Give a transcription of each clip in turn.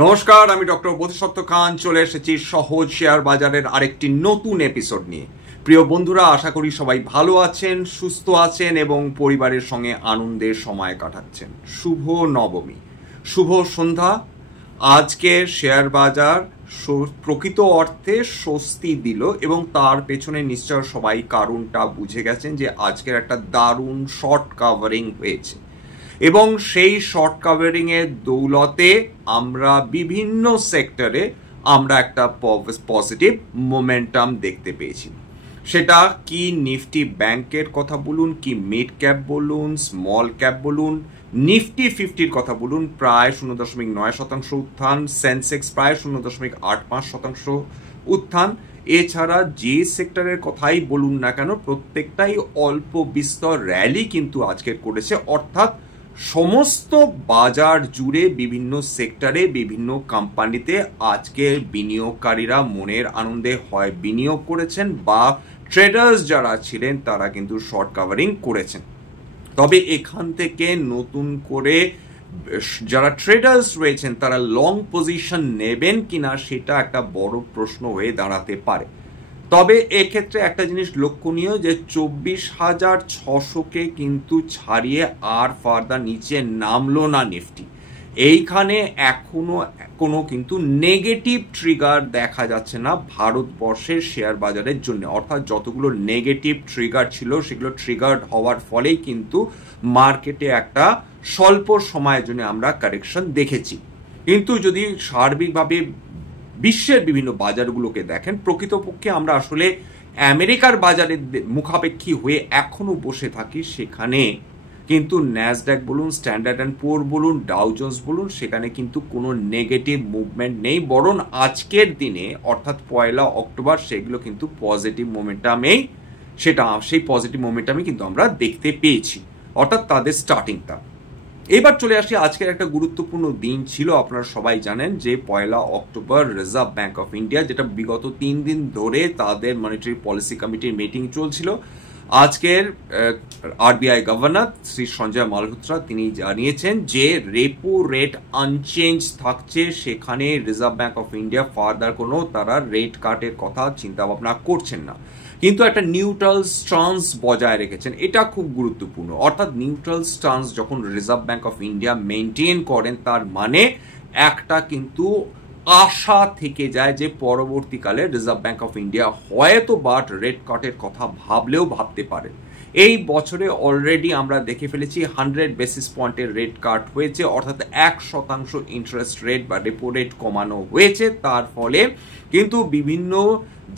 নমস্কার, আমি ডক্টর বোধিসত্ত্ব খান চলে এসেছি সহজ শেয়ার বাজারের আরেকটি নতুন এপিসোড নিয়ে। প্রিয় বন্ধুরা, আশা করি সবাই ভালো আছেন, সুস্থ আছেন এবং পরিবারের সঙ্গে আনন্দের সময় কাটাচ্ছেন। শুভ নবমী, শুভ সন্ধ্যা। আজকের শেয়ার বাজার প্রকৃত অর্থে স্বস্তি দিল এবং তার পেছনে নিশ্চয় সবাই কারণটা বুঝে গেছেন যে আজকের একটা দারুণ শর্ট কাভারিং হয়েছে এবং সেই শর্ট কাভারিং এর দৌলতে আমরা বিভিন্ন সেক্টরে আমরা একটা পজিটিভ মোমেন্টাম দেখতে পেয়েছি। সেটা কি নিফটি ব্যাংকের কথা বলুন, কি মিড ক্যাপ বলুন, স্মল ক্যাপ বলুন, নিফটি 50-র কথা বলুন, প্রায় 0.9% উত্থান, সেন্সেক্স প্রায় 0.85% উত্থান। এছাড়া যে সেক্টরের কথাই বলুন না কেন প্রত্যেকটাই অল্প বিস্তর র্যালি কিন্তু আজকের করেছে, অর্থাৎ সমস্ত বাজার জুড়ে বিভিন্ন সেক্টরে বিভিন্ন কোম্পানিতে আজকের বিনিয়োগকারীরা মনের আনন্দে হয় বিনিয়োগ করেছেন বা ট্রেডার্স যারা ছিলেন তারা কিন্তু শর্ট কাভারিং করেছেন। তবে এখান থেকে নতুন করে যারা ট্রেডার্স রয়েছেন তারা লং পজিশন নেবেন কিনা সেটা একটা বড় প্রশ্ন হয়ে দাঁড়াতে পারে। তবে এক্ষেত্রে একটা জিনিস লক্ষণীয় যে 24,600-কে কিন্তু ছাড়িয়ে আর ফার্দার নিচে নামলো না নিফটি। এইখানে এখনো কোনো কিন্তু নেগেটিভ ট্রিগার দেখা যাচ্ছে না ভারতবর্ষের শেয়ার বাজারের জন্য, অর্থাৎ যতগুলো নেগেটিভ ট্রিগার ছিল সেগুলো ট্রিগার্ড হওয়ার ফলেই কিন্তু মার্কেটে একটা স্বল্প সময়ের জন্য আমরা কারেকশন দেখেছি। কিন্তু যদি সার্বিকভাবে বিশ্বের বিভিন্ন বাজারগুলোকে দেখেন, প্রকৃতপক্ষে আমরা আসলে আমেরিকার বাজারের মুখাপেক্ষী হয়ে এখনো বসে থাকি। সেখানে কিন্তু ন্যাসড্যাক বলুন, স্ট্যান্ডার্ড অ্যান্ড পুর বলুন, ডাউ জোন্স বলুন, সেখানে কিন্তু কোনো নেগেটিভ মুভমেন্ট নেই, বরং আজকের দিনে অর্থাৎ 1 অক্টোবর সেগুলো কিন্তু পজিটিভ মোমেন্টামেই সেই পজিটিভ মোমেন্টামে কিন্তু আমরা দেখতে পেয়েছি, অর্থাৎ তাদের স্টার্টিংটা। এবার চলে আসি আজকের একটা গুরুত্বপূর্ণ দিন ছিল। আপনারা সবাই জানেন যে 1 October reserve bank of India, যেটা বিগত 3 দিন ধরে তাদের মনিটারি পলিসি কমিটির মিটিং চলছিল। আজকের আরবিআই গভর্নর শ্রী সঞ্জয় মালহোত্রা তিনি জানিয়েছেন যে রেপো রেট আনচেঞ্জ থাকছে, সেখানে reserve bank of India further কোনো তারা রেট কাটের কথা চিন্তা ভাবনা করছেন না, কিন্তু একটা নিউট্রাল স্টান্স বজায় রেখেছেন। এটা খুব গুরুত্বপূর্ণ, অর্থাৎ নিউট্রাল স্টান্স যখন reserve bank of India maintain করেন তার মানে একটা কিন্তু আশা থেকে যায় যে পরবর্তীকালে রিজার্ভ ব্যাংক অফ ইন্ডিয়া হয়তো বাট রেট কাটের কথা ভাবলেও ভাবতে পারে। এই বছরে অলরেডি আমরা দেখে ফেলেছি 100 বেসিস পয়েন্টের রেট কাট হয়েছে, অর্থাৎ 1% ইন্টারেস্ট রেট বা রেপো রেট কমানো হয়েছে। তার ফলে কিন্তু বিভিন্ন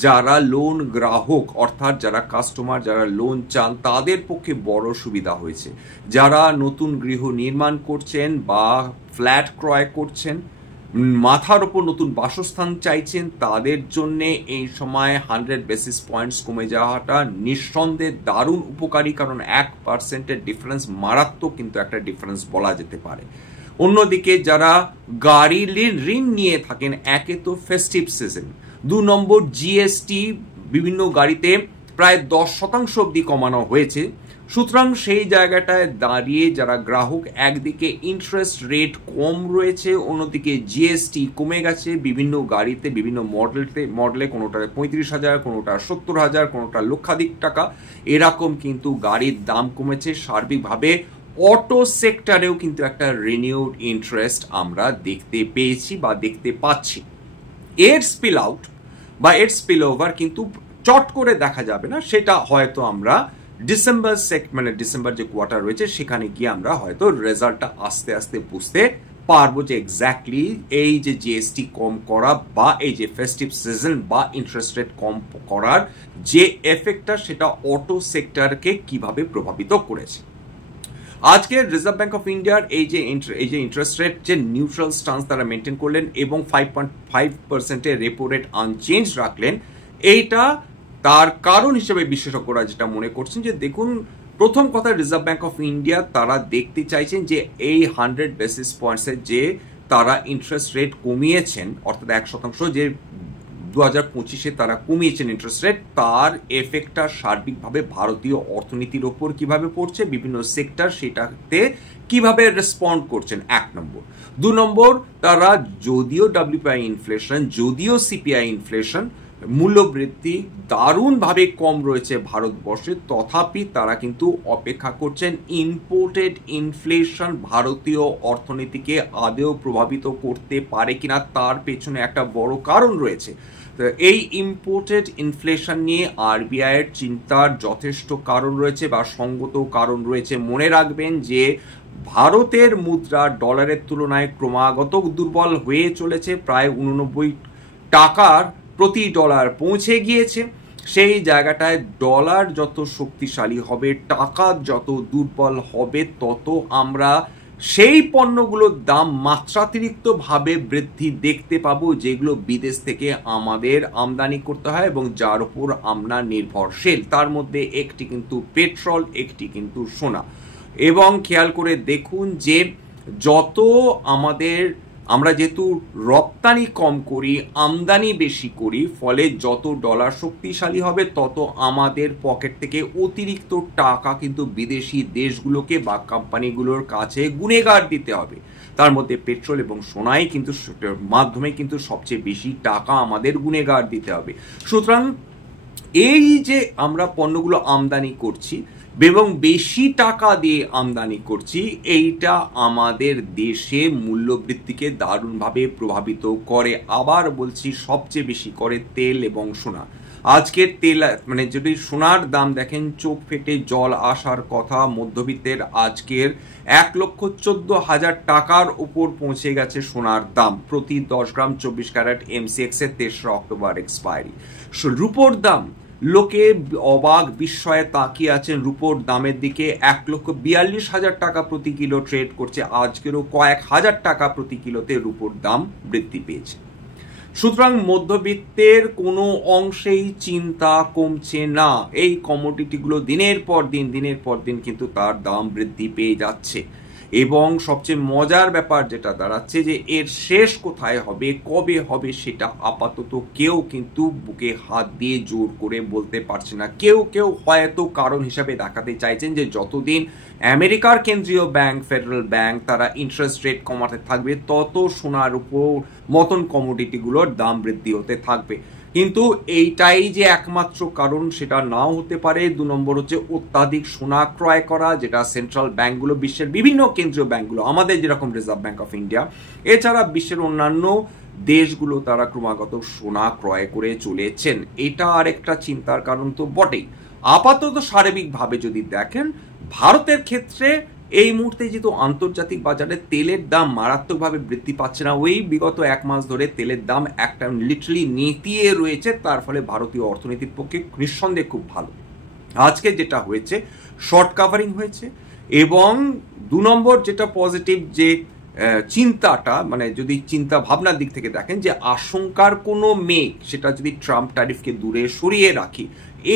যারা লোন গ্রাহক অর্থাৎ যারা কাস্টমার যারা লোন চান তাদের পক্ষে বড় সুবিধা হয়েছে। যারা নতুন গৃহ নির্মাণ করছেন বা ফ্ল্যাট ক্রয় করছেন, মাথার ওপর নতুন বাসস্থান চাইছেন, তাদের জন্য এই সময় 100 বেসিস পয়েন্টস কমে যাওয়াটা নিঃসন্দেহে দারুণ উপকারী, কারণ 1%-এর ডিফারেন্স মারাত্মক কিন্তু একটা ডিফারেন্স বলা যেতে পারে। অন্যদিকে যারা গাড়ি ঋণ নিয়ে থাকেন, একে তো ফেস্টিভ সিজন, 2 নম্বর জিএসটি বিভিন্ন গাড়িতে প্রায় 10% অবধি কমানো হয়েছে। সুতরাং সেই জায়গাটায় দাঁড়িয়ে যারা গ্রাহক, একদিকে ইন্টারেস্ট রেট কম রয়েছে, অন্যদিকে জিএসটি কমে গেছে বিভিন্ন গাড়িতে বিভিন্ন মডেলে কোনোটা 35,000, কোনোটা 70,000, কোনোটা লক্ষাধিক টাকা, এরকম কিন্তু গাড়ির দাম কমেছে। সার্বিকভাবে অটো সেক্টরেও কিন্তু একটা রিনিউড ইন্টারেস্ট আমরা দেখতে পেয়েছি বা দেখতে পাচ্ছি। এর স্পিল আউট বা এর স্পিল ওভার কিন্তু চট করে দেখা যাবে না, সেটা হয়তো আমরা ডিসেম্বর যে কোয়ার্টার রয়েছে সেখানে গিয়ে আমরা হয়তো রেজাল্টটা আস্তে আস্তে বুঝতে পারবো যে এক্স্যাক্টলি এই যে জিএসটি কম করা বা এই যে ফেস্টিভ সিজন বা ইন্টারেস্ট রেট কম করার যে এফেক্টটা সেটা অটো সেক্টরকে কিভাবে প্রভাবিত করেছে। আজকে রিজার্ভ ব্যাংক অফ ইন্ডিয়ার এই যে ইন্টারেস্ট রেট যে নিউট্রাল স্টান্স তারা মেনটেন করলেন এবং 5.5%-এর রেপো রেট আনচেঞ্জ রাখলেন, এইটা তার কারণ হিসেবে বিশেষজ্ঞরা যেটা মনে করছেন যে দেখুন, প্রথম কথা রিজার্ভ ব্যাংক অফ ইন্ডিয়া তারা দেখতে চাইছেন যে এই 100 বেসিস পয়েন্টসের যে তারা ইন্টারেস্ট রেট কমিয়েছেন অর্থাৎ 1% যে 2025-এ তারা কমিয়েছেন ইন্টারেস্ট রেট, তার এফেক্টটা সার্বিকভাবে ভারতীয় অর্থনীতির ওপর কিভাবে পড়ছে, বিভিন্ন সেক্টর সেটাতে কিভাবে রেসপন্ড করছেন, 1 নম্বর। 2 নম্বর, তারা যদিও WPI ইনফ্লেশন, যদিও CPI ইনফ্লেশন, মূল্যবৃদ্ধি দারুণভাবে কম রয়েছে ভারতবর্ষে, তথাপি তারা কিন্তু অপেক্ষা করছেন ইম্পোর্টেড ইনফ্লেশন ভারতীয় অর্থনীতিকে আদৌ প্রভাবিত করতে পারে কিনা, তার পেছনে একটা বড় কারণ রয়েছে। এই ইম্পোর্টেড ইনফ্লেশন নিয়ে RBI এর চিন্তার যথেষ্ট কারণ রয়েছে বা সঙ্গত কারণ রয়েছে। মনে রাখবেন যে ভারতের মুদ্রা ডলারের তুলনায় ক্রমাগত দুর্বল হয়ে চলেছে, প্রায় 89 টাকার প্রতি ডলার পৌঁছে গিয়েছে। সেই জায়গাটায় ডলার যত শক্তিশালী হবে, টাকা যত দুর্বল হবে, তত আমরা সেই পণ্যগুলোর দাম মাত্রাতিরিক্তভাবে বৃদ্ধি দেখতে পাবো, যেগুলো বিদেশ থেকে আমাদের আমদানি করতে হয় এবং যার উপর আমরা নির্ভরশীল। তার মধ্যে একটি কিন্তু পেট্রোল, একটি কিন্তু সোনা। এবং খেয়াল করে দেখুন যে যত আমরা যেহেতু রপ্তানি কম করি, আমদানি বেশি করি, ফলে যত ডলার শক্তিশালী হবে তত আমাদের পকেট থেকে অতিরিক্ত টাকা কিন্তু বিদেশি দেশগুলোকে বা কোম্পানিগুলোর কাছে গুনেগার দিতে হবে। তার মধ্যে পেট্রোল এবং সোনাই কিন্তু মাধ্যমে কিন্তু সবচেয়ে বেশি টাকা আমাদের গুনেগার দিতে হবে। সুতরাং এই যে আমরা পণ্যগুলো আমদানি করছি এবং বেশি টাকা দিয়ে আমদানি করছি, এইটা আমাদের দেশে মূল্যবৃদ্ধিকে দারুণভাবে প্রভাবিত করে। আবার বলছি, সবচেয়ে বেশি করে তেল এবং সোনা। আজকের তেল যদি সোনার দাম দেখেন, চোখ ফেটে জল আসার কথা। মধ্যবিত্তের আজকের 1,14,000 টাকার উপর পৌঁছে গেছে সোনার দাম, প্রতি 10 গ্রাম 24 ক্যারেট MCX এর 3রা অক্টোবর এক্সপায়ারি। রূপোর দাম, লোকে অবাক বিস্ময়ে তাকিয়ে আছেন রূপোর দামের দিকে। 1,42,000 টাকা প্রতি কিলো ট্রেড করছে, আজকেরও কয়েক হাজার টাকা প্রতি কিলোতে রূপোর দাম বৃদ্ধি পেয়েছে। সুতরাং মধ্যবিত্তের কোনো অংশেই চিন্তা কমছে না। এই কমোডিটিগুলো দিনের পর দিন কিন্তু তার দাম বৃদ্ধি পেয়ে যাচ্ছে। এবং সবচেয়ে মজার ব্যাপার যেটা দাঁড়াচ্ছে যে এর শেষ কোথায় হবে, কবে হবে, সেটা আপাতত কেউ কিন্তু বুকে হাত দিয়ে জোর করে বলতে পারছে না। কেউ হয়তো কারণ হিসাবে দেখাতে চাইছেন যে যতদিন আমেরিকার কেন্দ্রীয় ব্যাংক, ফেডারেল ব্যাংক, তারা ইন্টারেস্ট রেট কমাতে থাকবে, তত সোনার উপর মতন কমোডিটিগুলোর দাম বৃদ্ধি হতে থাকবে। কিন্তু এইটাই যে একমাত্র কারণ সেটা নাও হতে পারে। 2 নম্বর হচ্ছে অত্যাধিক সোনা ক্রয় করা, যেটা সেন্ট্রাল ব্যাংকগুলো, বিশ্বের বিভিন্ন কেন্দ্রীয় ব্যাংকগুলো, আমাদের যেরকম রিজার্ভ ব্যাংক অফ ইন্ডিয়া, এছাড়া বিশ্বের অন্যান্য দেশগুলো তারা ক্রমাগত সোনা ক্রয় করে চলেছেন। এটা আরেকটা চিন্তার কারণ তো বটেই। আপাতত সার্বিকভাবে যদি দেখেন, ভারতের ক্ষেত্রে এই মুহূর্তে যেহেতু আন্তর্জাতিক বাজারে তেলের দাম মারাত্মকভাবে বৃদ্ধি পাচ্ছে না, ওই বিগত 1 মাস ধরে তেলের দাম একটা লিটারালি নেতিয়ে রয়েছে, তার ফলে ভারতীয় অর্থনীতির পক্ষে নিঃসন্দেহে খুব ভালো। আজকে যেটা হয়েছে, শর্ট কাভারিং হয়েছে। এবং 2 নম্বর যেটা পজিটিভ, যে চিন্তাটা যদি চিন্তা ভাবনার দিক থেকে দেখেন, যে আশঙ্কার কোনো মেঘ, সেটা যদি ট্রাম্প ট্যারিফকে দূরে সরিয়ে রাখি,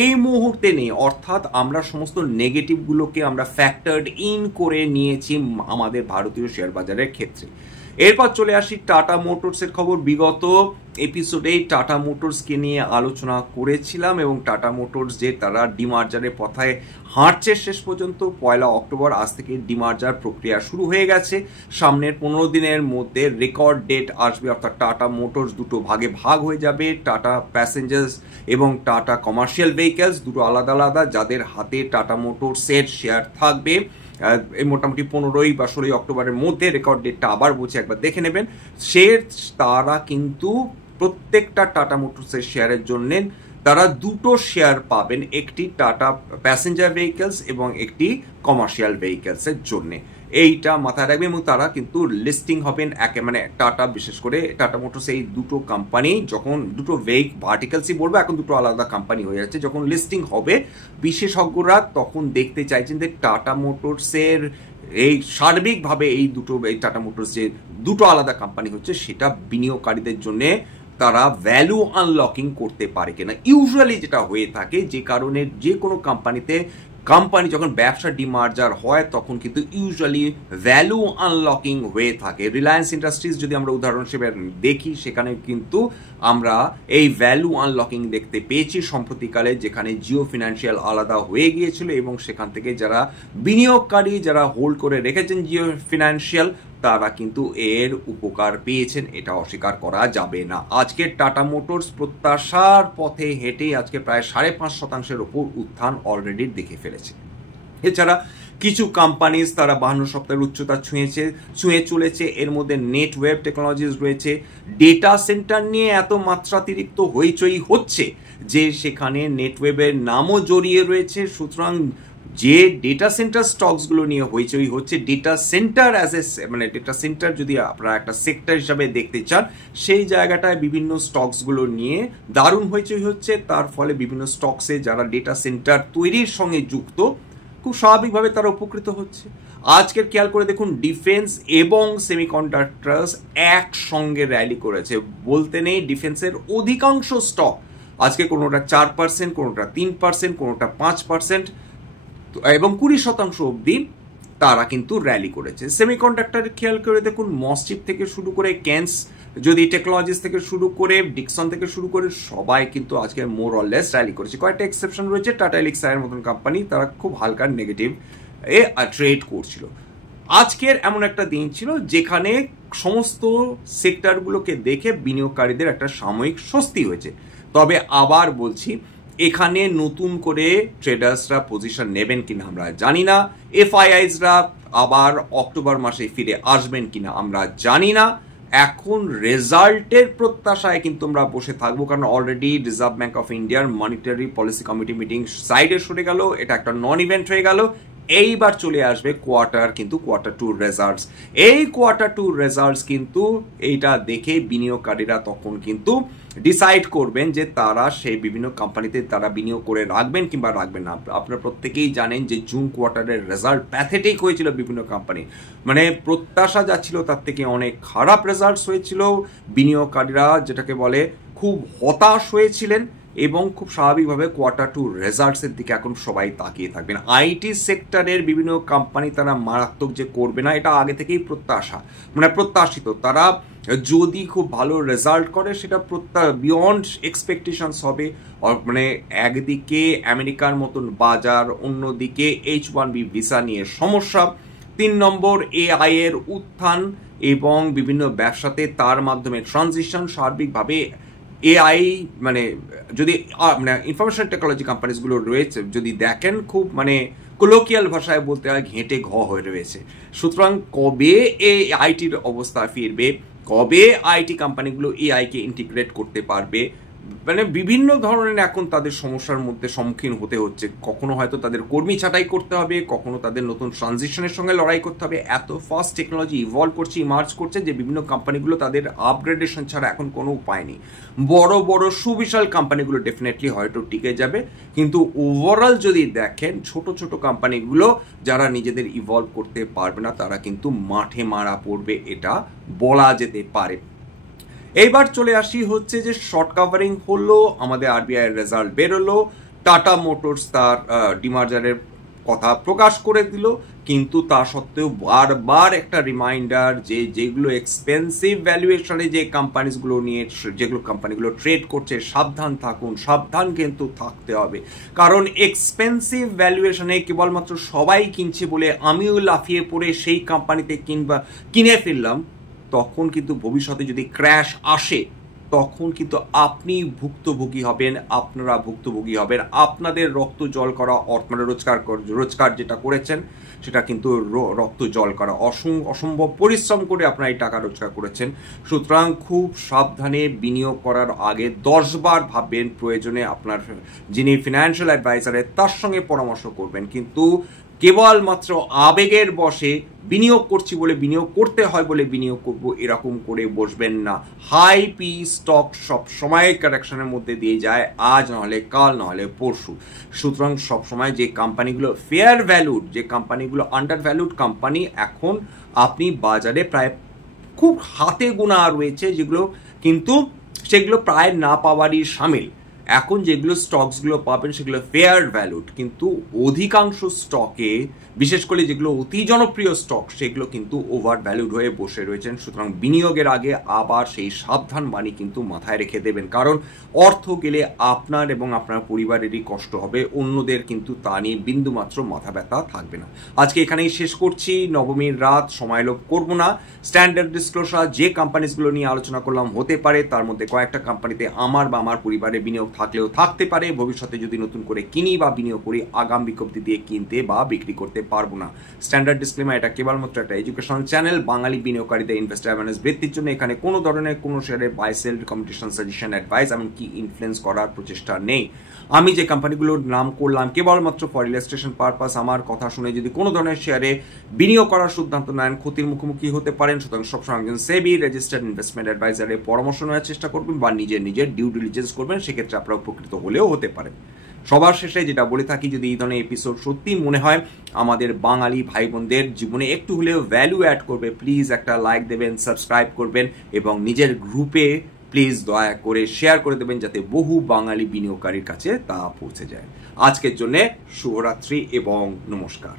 এই মুহূর্তে নেই। অর্থাৎ আমরা সমস্ত নেগেটিভগুলোকে আমরা ফ্যাক্টরড ইন করে নিয়েছি আমাদের ভারতীয় শেয়ার বাজারের ক্ষেত্রে। এরপর চলে আসি টাটা মোটরসের খবর। বিগত এপিসোডেই টাটা মোটরসকে নিয়ে আলোচনা করেছিলাম এবং টাটা মোটরস যে তারা ডিমার্জারের পথায় হাঁটছে শেষ পর্যন্ত। 1 অক্টোবর আজ থেকে ডিমার্জার প্রক্রিয়া শুরু হয়ে গেছে। সামনের 15 দিনের মধ্যে রেকর্ড ডেট আসবে, অর্থাৎ টাটা মোটরস দুটো ভাগে ভাগ হয়ে যাবে। টাটা প্যাসেঞ্জার্স এবং টাটা কমার্শিয়াল ভেহিকেলস দুটো আলাদা আলাদা। যাদের হাতে টাটা মোটরসের শেয়ার থাকবে, মোটামুটি 15 বা 16 অক্টোবরের মধ্যে, রেকর্ড ডেটটা আবার বলছি, একবার দেখে নেবেন। তারা কিন্তু প্রত্যেকটা টাটা মোটরসের শেয়ারের জন্য তারা দুটো শেয়ার পাবেন, একটি টাটা প্যাসেঞ্জার ভেহিকেলস এবং একটি কমার্শিয়াল ভেহিকেলসের জন্য। এইটা মাথায় রাখবেন। এবং তারা কিন্তু লিস্টিং হবেন টাটা, বিশেষ করে টাটা মোটরস, এই দুটো কোম্পানি যখন দুটো ভার্টিক্যালসই বলবো, এখন দুটো আলাদা কোম্পানি হয়ে যাচ্ছে, যখন লিস্টিং হবে বিশেষজ্ঞরা তখন দেখতে চাইছেন যে টাটা মোটরসের এই সার্বিকভাবে এই টাটা মোটরস যে দুটো আলাদা কোম্পানি হচ্ছে, সেটা বিনিয়োগকারীদের জন্য তারা ভ্যালু আনলকিং করতে পারে কিনা। ইউজুয়ালি যেটা হয়ে থাকে, যে কারণে যে কোনো কোম্পানিতে কোম্পানি যখন ব্যবসা ডিমার্জার হয় তখন কিন্তু ইউজুয়ালি ভ্যালু আনলকিং হয়ে থাকে। রিলায়েন্স ইন্ডাস্ট্রিজ যদি আমরা উদাহরণ হিসেবে দেখি, সেখানে কিন্তু আমরা এই ভ্যালু আনলকিং দেখতে পেয়েছি সম্প্রতিকালে, যেখানে জিও ফিনান্সিয়াল আলাদা হয়ে গিয়েছিল এবং সেখান থেকে যারা বিনিয়োগকারী যারা হোল্ড করে রেখেছেন জিও ফিনান্সিয়াল, তারা কিন্তু এর উপকার পেয়েছেন, এটা অস্বীকার করা যাবে না। আজকে টাটা মোটরস প্রত্যাশার পথে হেঁটেই আজকে প্রায় 5.5% ওপর উত্থান অলরেডি দেখে ফেলেছে। এছাড়া কিছু কোম্পানিজ তারা 52 সপ্তাহের উচ্চতা ছুঁয়ে চলেছে। এর মধ্যে নেটওয়েভ টেকনোলজিস রয়েছে। ডেটা সেন্টার নিয়ে এত মাত্রাতিরিক্ত হইচই হচ্ছে যে সেখানে নেটওয়েভের নামও জড়িয়ে রয়েছে। সুতরাং যে ডেটা সেন্টার স্টকসগুলো নিয়ে হইচই হচ্ছে, ডেটা সেন্টার ডেটা সেন্টার যদি আপনারা একটা সেক্টর হিসাবে দেখতে চান, সেই জায়গাটায় বিভিন্ন স্টকসগুলো নিয়ে দারুণ হইচই হচ্ছে। তার ফলে বিভিন্ন স্টকসে যারা ডেটা সেন্টার তৈরির সঙ্গে যুক্ত, খুব স্বাভাবিকভাবে তারা উপকৃত হচ্ছে। আজকের খেয়াল করে দেখুন, ডিফেন্স এবং সেমিকন্ডাক্টরস একসঙ্গে র্যালি করেছে। বলতে নেই, ডিফেন্সের অধিকাংশ স্টক আজকে কোনোটা 4%, কোনোটা 3%, কোনোটা 5% এবং 20% অবধি তারা কিন্তু র্যালি করেছে। সেমিকন্ডাক্টরের খেয়াল করে দেখুন, মসচিপ থেকে শুরু করে ক্যান্স, যদি টেকনোলজিস থেকে শুরু করে ডিকসন থেকে শুরু করে সবাই কিন্তু আজকে মোর অর লেস র্যালি করেছে। কয়েকটা এক্সেপশন রয়েছে, টাটা এলিক্সাইয়ের মতন কোম্পানি, তারা খুব হালকা নেগেটিভ ট্রেড করছিল। আজকের এমন একটা দিন ছিল যেখানে সমস্ত সেক্টরগুলোকে দেখে বিনিয়োগকারীদের একটা সাময়িক স্বস্তি হয়েছে। তবে আবার বলছি, এখানে নতুন করে ট্রেডার্সরা পজিশন নেবেন কিনা আমরা জানি না। এফআইআইসরা আবার অক্টোবর মাসে ফিরে আসবেন কিনা আমরা জানি না। এখন রেজাল্টের প্রত্যাশায় কিন্তু আমরা বসে থাকবো, কারণ অলরেডি রিজার্ভ ব্যাংক অফ ইন্ডিয়ার মনিটারি পলিসি কমিটি মিটিং সাইডে সরে গেল, এটা একটা নন ইভেন্ট হয়ে গেল। এইবার চলে আসবে কোয়ার্টার 2 রেজাল্টস। এই কোয়ার্টার 2 রেজাল্টস কিন্তু এইটা দেখে বিনিয়োগকারীরা তখন কিন্তু ডিসাইড করবেন যে তারা সেই বিভিন্ন কোম্পানিতে তারা বিনিয়োগ করে রাখবেন কিংবা রাখবেন না। আপনারা প্রত্যেকেই জানেন যে জুন কোয়ার্টারের রেজাল্ট প্যাথেটিক হয়েছিল বিভিন্ন কোম্পানি, মানে প্রত্যাশা যাচ্ছিল তার থেকে অনেক খারাপ রেজাল্টস হয়েছিল। বিনিয়োগকারীরা যেটাকে বলে খুব হতাশ হয়েছিলেন এবং খুব স্বাভাবিকভাবে কোয়ার্টার 2 রেজাল্টসের দিকে এখন সবাই তাকিয়ে থাকবেন। আইটি সেক্টরের বিভিন্ন কোম্পানি তারা মারাত্মক যে করবে না, এটা আগে থেকেই প্রত্যাশিত। তারা যদি খুব ভালো রেজাল্ট করে সেটা বিয়ন্ড এক্সপেকটেশনস হবে। মানে একদিকে আমেরিকার মতন বাজার, অন্যদিকে H1B ভিসা নিয়ে সমস্যা, 3 নম্বর AI এর উত্থান এবং বিভিন্ন ব্যবসাতে তার মাধ্যমে ট্রানজিশন। সার্বিকভাবে AI যদি ইনফরমেশন টেকনোলজি কোম্পানিজগুলো রয়েছে যদি দেখেন, খুব কোলোকিয়াল ভাষায় বলতে হয় ঘেঁটে হয়ে রয়েছে। সুতরাং কবে এই আইটির অবস্থা ফিরবে, কবে আইটি কোম্পানিগুলো AI-কে ইন্টিগ্রেট করতে পারবে, বিভিন্ন ধরনের এখন তাদের সমস্যার মধ্যে সম্মুখীন হতে হচ্ছে। কখনো হয়তো তাদের কর্মী ছাঁটাই করতে হবে, কখনো তাদের নতুন ট্রানজিশনের সঙ্গে লড়াই করতে হবে। এত ফাস্ট টেকনোলজি ইভলভ করছে, ইমার্জ করছে যে বিভিন্ন কোম্পানিগুলো তাদের আপগ্রেডেশন ছাড়া এখন কোনো উপায় নেই। বড় বড় সুবিশাল কোম্পানিগুলো ডেফিনেটলি হয়তো টিকে যাবে, কিন্তু ওভারঅল যদি দেখেন ছোট ছোট কোম্পানিগুলো যারা নিজেদের ইভলভ করতে পারবে না, তারা কিন্তু মাঠে মারা পড়বে, এটা বলা যেতে পারে। এইবার চলে আসি হচ্ছে যে শর্ট কাভারিং হলো, আমাদের আরবিআই এর রেজাল্ট বেরোলো, টাটা মোটরস তার ডিমার্জারের কথা প্রকাশ করে দিল, কিন্তু তা সত্ত্বেও বারবার একটা রিমাইন্ডার যে যেগুলো এক্সপেন্সিভ ভ্যালুয়েশনে যে কোম্পানিগুলো নিয়ে যেগুলো কোম্পানিগুলো ট্রেড করছে, সাবধান থাকুন, সাবধান কিন্তু থাকতে হবে। কারণ এক্সপেন্সিভ ভ্যালুয়েশনে কেবলমাত্র সবাই কিনছে বলে আমিও লাফিয়ে পড়ে সেই কোম্পানিতে কিনে ফেললাম, তখন কিন্তু ভবিষ্যতে যদি ক্র্যাশ আসে তখন কিন্তু আপনি ভুক্তভোগী হবেন, আপনারা ভুক্তভোগী হবেন। আপনাদের রক্ত জল করা রোজগার যেটা করেছেন সেটা কিন্তু রক্ত জল করা, অসম্ভব পরিশ্রম করে আপনারা এই টাকা রোজগার করেছেন। সুতরাং খুব সাবধানে বিনিয়োগ করার আগে 10 বার ভাববেন, প্রয়োজনে আপনার যিনি ফিনান্সিয়াল অ্যাডভাইজারের তার সঙ্গে পরামর্শ করবেন। কিন্তু কেবলমাত্র আবেগের বশে বিনিয়োগ করছি বলে বিনিয়োগ করতে হয় বলে বিনিয়োগ করব, এরকম করে বসবেন না। হাই পি স্টক সব সময় কারেকশনের মধ্যে দিয়ে যায়, আজ নাহলে কাল নাহলে পরশু। সুতরাং সবসময় যে কোম্পানিগুলো ফেয়ার ভ্যালুড, যে কোম্পানিগুলো আন্ডার ভ্যালুড কোম্পানি, এখন আপনি বাজারে প্রায় খুব হাতে গোনা রয়েছে যেগুলো কিন্তু সেগুলো প্রায় না পাওয়ারই সামিল। এখন যেগুলো স্টকসগুলো পাবেন সেগুলো ফেয়ার ভ্যালুড, কিন্তু অধিকাংশ স্টকে বিশেষ করে যেগুলো অতি জনপ্রিয় স্টক সেগুলো কিন্তু ওভার ভ্যালুড হয়ে বসে রয়েছেন। সুতরাং বিনিয়োগের আগে আবার সেই সাবধান বাণী কিন্তু মাথায় রেখে দেবেন, কারণ অর্থ গেলে আপনার এবং আপনার পরিবারেরই কষ্ট হবে, অন্যদের কিন্তু তা নিয়ে বিন্দুমাত্র মাথা ব্যথা থাকবে না। আজকে এখানেই শেষ করছি, নবমীর রাত, সময় লোভ করবো না। স্ট্যান্ডার্ড ডিসক্লোজার যে কোম্পানিজগুলো নিয়ে আলোচনা করলাম হতে পারে তার মধ্যে কয়েকটা কোম্পানিতে আমার বা আমার পরিবারের বিনিয়োগ থাকলেও থাকতে পারে, ভবিষ্যতে যদি নতুন করে কিনি বা বিনিয়োগ করি আগাম বিজ্ঞপ্তি দিয়ে কিনতে বা বিক্রি করতে পারবো না। স্ট্যান্ডার্ড ডিসক্লেমার, এটা কেবলমাত্র একটা এডুকেশনাল চ্যানেল, বাঙালি বিনিয়োগকারীদের ইনভেস্টর অ্যাওয়ারনেস বৃদ্ধির জন্য এখানে কোনো ধরনের কোনো শেয়ারের buy sell recommendation, suggestion, advice এমনকি ইনফ্লুয়েন্স করার প্রচেষ্টা নেই। আমি যে কোম্পানিগুলোর নাম করলাম কেবলমাত্র ফর ইলাস্ট্রেশন পারপাস, আমার কথা শুনে যদি কোনো ধরনের শেয়ারে বিনিয়োগ করার সিদ্ধান্ত নেন ক্ষতির মুখোমুখি হতে পারেন। সুতরাং সবসময় একজন সেবি রেজিস্টার্ড ইনভেস্টমেন্ট অ্যাডভাইজারের পরামর্শ নেওয়ার চেষ্টা করবেন বা নিজের ডিউ ডিলিজেন্স করবেন, সেক্ষেত্রে আপনারা উপকৃত হলেও হতে পারেন। সবার শেষে যেটা বলে থাকি, যদি এই ধরনের এপিসোড সত্যি মনে হয় আমাদের বাঙালি ভাই বোনদের জীবনে একটু হলেও ভ্যালু অ্যাড করবে, প্লিজ একটা লাইক দেবেন, সাবস্ক্রাইব করবেন এবং নিজের গ্রুপে প্লিজ দয়া করে শেয়ার করে দেবেন যাতে বহু বাঙালি বিনিয়োগকারীর কাছে তা পৌঁছে যায়। আজকের জন্য শুভরাত্রি এবং নমস্কার।